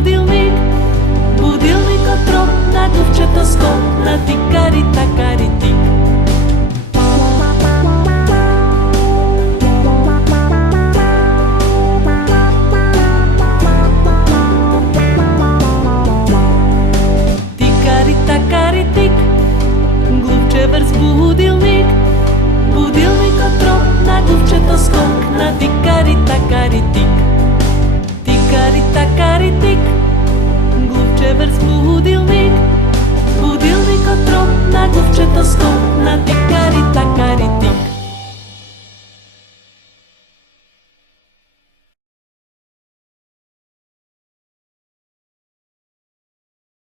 будилник. Будилникът троп, на глувчето скок, на тикари такари тик. Тикари такари тик, глувче върз будилник. Будилникът троп, на глувчето скок, на тикари такари тик. Тикари такари тик, глувче върз будилник.